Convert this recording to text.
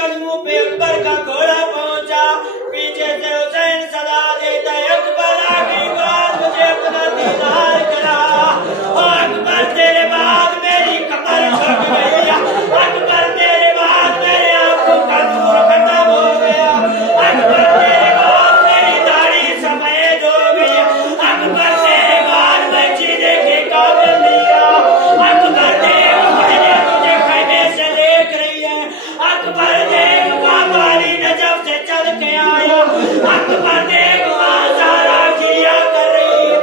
कदमों पे अकबर का घोड़ा पहुंचा। पीछे से हुसैन सदा देता है, अकबर आखिरी बार मुझे अपना दीदार करा। अकबर तेरे बाद मेरी कमर झुक गई, अकबर तेरे बाद मेरे आंखों का नूर खत्म हो गया, अकबर तेरे बाद मेरी दाढ़ी सफेद हो गई, अकबर तेरे बाद मैं जीने के काबिल नहीं रहा। अकबर देख मैंने तुझे खैमे से देख रही है, अकबर देख बाबारी नजफ से चल के आया, अकबर देख सारा किया कर रही है।